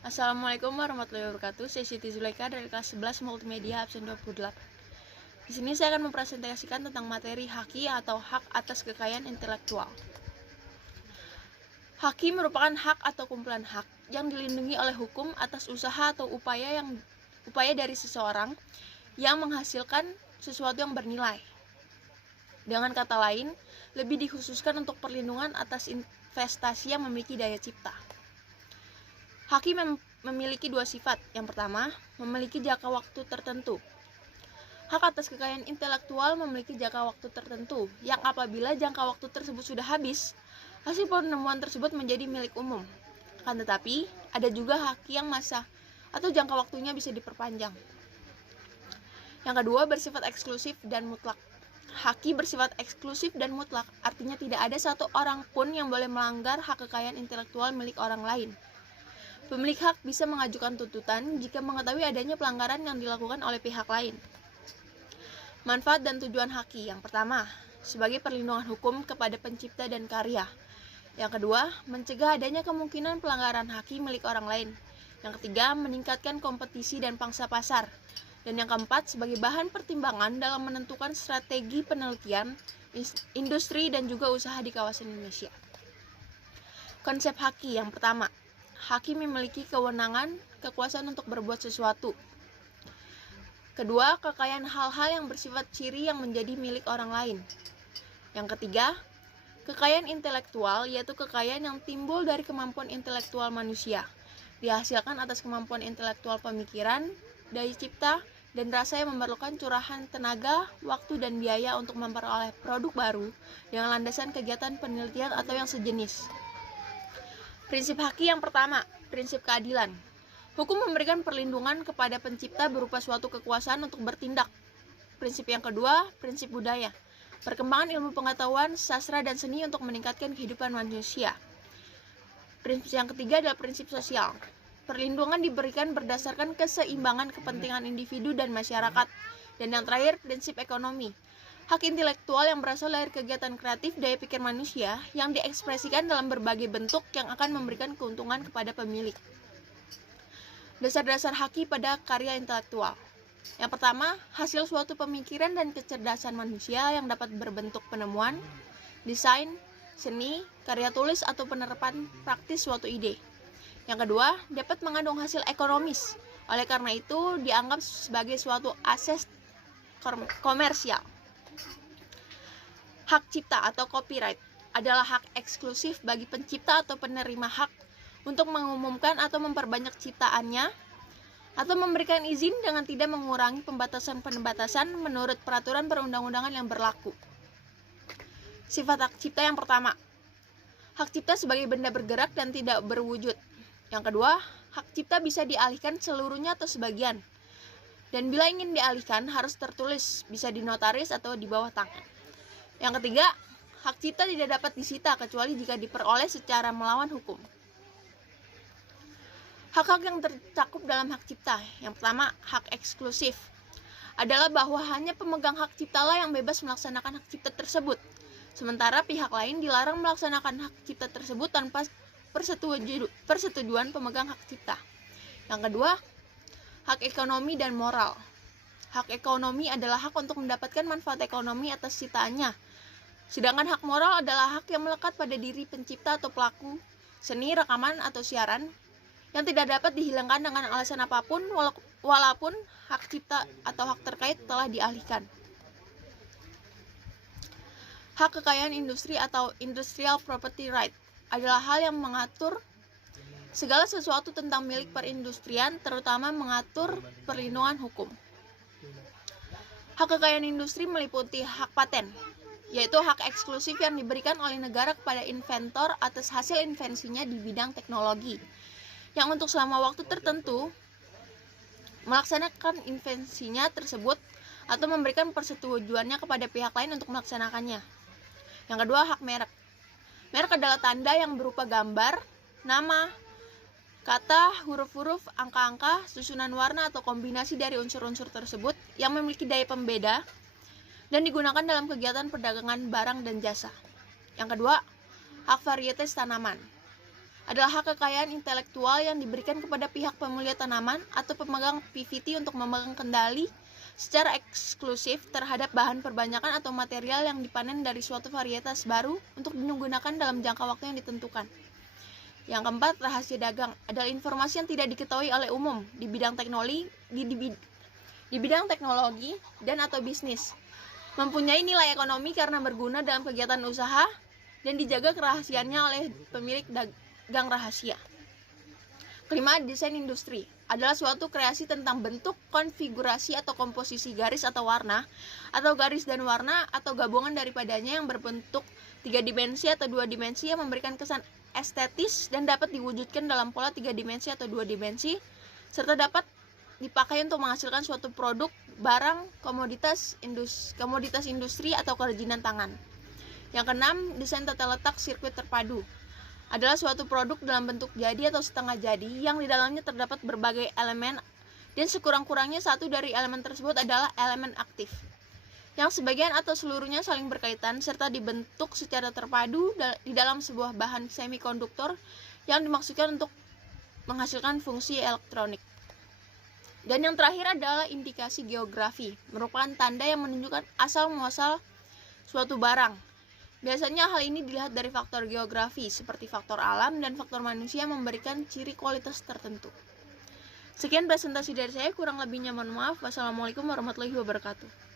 Assalamualaikum warahmatullahi wabarakatuh. Saya Siti Zulaika dari kelas 11 Multimedia absen 28. Di sini saya akan mempresentasikan tentang materi haki atau hak atas kekayaan intelektual. Haki merupakan hak atau kumpulan hak yang dilindungi oleh hukum atas usaha atau upaya dari seseorang yang menghasilkan sesuatu yang bernilai. Dengan kata lain, lebih dikhususkan untuk perlindungan atas investasi yang memiliki daya cipta. Haki memiliki dua sifat. Yang pertama, memiliki jangka waktu tertentu. Hak atas kekayaan intelektual memiliki jangka waktu tertentu, yang apabila jangka waktu tersebut sudah habis, hasil penemuan tersebut menjadi milik umum. Akan tetapi, ada juga haki yang masa atau jangka waktunya bisa diperpanjang. Yang kedua, bersifat eksklusif dan mutlak. Haki bersifat eksklusif dan mutlak, artinya tidak ada satu orang pun yang boleh melanggar hak kekayaan intelektual milik orang lain. Pemilik hak bisa mengajukan tuntutan jika mengetahui adanya pelanggaran yang dilakukan oleh pihak lain. Manfaat dan tujuan haki. Yang pertama, sebagai perlindungan hukum kepada pencipta dan karya. Yang kedua, mencegah adanya kemungkinan pelanggaran haki milik orang lain. Yang ketiga, meningkatkan kompetisi dan pangsa pasar. Dan yang keempat, sebagai bahan pertimbangan dalam menentukan strategi penelitian, industri, dan juga usaha di kawasan Indonesia. Konsep haki. Yang pertama, haki memiliki kewenangan, kekuasaan untuk berbuat sesuatu. Kedua, kekayaan hal-hal yang bersifat ciri yang menjadi milik orang lain. Yang ketiga, kekayaan intelektual, yaitu kekayaan yang timbul dari kemampuan intelektual manusia, dihasilkan atas kemampuan intelektual pemikiran, daya cipta, dan rasa yang memerlukan curahan tenaga, waktu, dan biaya untuk memperoleh produk baru dengan landasan kegiatan penelitian atau yang sejenis. Prinsip haki yang pertama, prinsip keadilan. Hukum memberikan perlindungan kepada pencipta berupa suatu kekuasaan untuk bertindak. Prinsip yang kedua, prinsip budaya. Perkembangan ilmu pengetahuan, sastra, dan seni untuk meningkatkan kehidupan manusia. Prinsip yang ketiga adalah prinsip sosial. Perlindungan diberikan berdasarkan keseimbangan kepentingan individu dan masyarakat. Dan yang terakhir, prinsip ekonomi. Hak intelektual yang berasal dari kegiatan kreatif daya pikir manusia yang diekspresikan dalam berbagai bentuk yang akan memberikan keuntungan kepada pemilik. Dasar-dasar haki pada karya intelektual. Yang pertama, hasil suatu pemikiran dan kecerdasan manusia yang dapat berbentuk penemuan, desain, seni, karya tulis, atau penerapan praktis suatu ide. Yang kedua, dapat mengandung hasil ekonomis. Oleh karena itu, dianggap sebagai suatu aset komersial. Hak cipta atau copyright adalah hak eksklusif bagi pencipta atau penerima hak untuk mengumumkan atau memperbanyak ciptaannya atau memberikan izin dengan tidak mengurangi pembatasan-pembatasan menurut peraturan perundang-undangan yang berlaku. Sifat hak cipta yang pertama, hak cipta sebagai benda bergerak dan tidak berwujud. Yang kedua, hak cipta bisa dialihkan seluruhnya atau sebagian. Dan bila ingin dialihkan harus tertulis, bisa dinotaris atau di bawah tangan. Yang ketiga, hak cipta tidak dapat disita kecuali jika diperoleh secara melawan hukum. Hak-hak yang tercakup dalam hak cipta. Yang pertama, hak eksklusif adalah bahwa hanya pemegang hak ciptalah yang bebas melaksanakan hak cipta tersebut. Sementara pihak lain dilarang melaksanakan hak cipta tersebut tanpa persetujuan pemegang hak cipta. Yang kedua, hak ekonomi dan moral. Hak ekonomi adalah hak untuk mendapatkan manfaat ekonomi atas ciptaannya. Sedangkan hak moral adalah hak yang melekat pada diri pencipta atau pelaku seni, rekaman, atau siaran yang tidak dapat dihilangkan dengan alasan apapun walaupun hak cipta atau hak terkait telah dialihkan. Hak kekayaan industri atau industrial property right adalah hal yang mengatur segala sesuatu tentang milik perindustrian, terutama mengatur perlindungan hukum. Hak kekayaan industri meliputi hak paten, yaitu hak eksklusif yang diberikan oleh negara kepada inventor atas hasil invensinya di bidang teknologi, yang untuk selama waktu tertentu melaksanakan invensinya tersebut atau memberikan persetujuannya kepada pihak lain untuk melaksanakannya. Yang kedua, hak merek. Merek adalah tanda yang berupa gambar, nama, kata, huruf-huruf, angka-angka, susunan warna, atau kombinasi dari unsur-unsur tersebut yang memiliki daya pembeda dan digunakan dalam kegiatan perdagangan barang dan jasa. Yang kedua, hak varietas tanaman adalah hak kekayaan intelektual yang diberikan kepada pihak pemulia tanaman atau pemegang PVT untuk memegang kendali secara eksklusif terhadap bahan perbanyakan atau material yang dipanen dari suatu varietas baru untuk digunakan dalam jangka waktu yang ditentukan. Yang keempat, rahasia dagang adalah informasi yang tidak diketahui oleh umum di bidang teknologi dan atau bisnis. Mempunyai nilai ekonomi karena berguna dalam kegiatan usaha dan dijaga kerahasiaannya oleh pemilik dagang rahasia. Kelima, desain industri adalah suatu kreasi tentang bentuk, konfigurasi atau komposisi garis atau warna, atau garis dan warna atau gabungan daripadanya yang berbentuk 3 dimensi atau 2 dimensi yang memberikan kesan estetis dan dapat diwujudkan dalam pola 3 dimensi atau 2 dimensi, serta dapat dipakai untuk menghasilkan suatu produk, barang, komoditas industri atau kerajinan tangan. Yang keenam, desain tata letak sirkuit terpadu adalah suatu produk dalam bentuk jadi atau setengah jadi yang di dalamnya terdapat berbagai elemen dan sekurang-kurangnya satu dari elemen tersebut adalah elemen aktif yang sebagian atau seluruhnya saling berkaitan serta dibentuk secara terpadu di dalam sebuah bahan semikonduktor yang dimaksudkan untuk menghasilkan fungsi elektronik. Dan yang terakhir adalah indikasi geografi, merupakan tanda yang menunjukkan asal-muasal suatu barang. Biasanya hal ini dilihat dari faktor geografi seperti faktor alam dan faktor manusia memberikan ciri kualitas tertentu. Sekian presentasi dari saya, kurang lebihnya mohon maaf. Wassalamualaikum warahmatullahi wabarakatuh.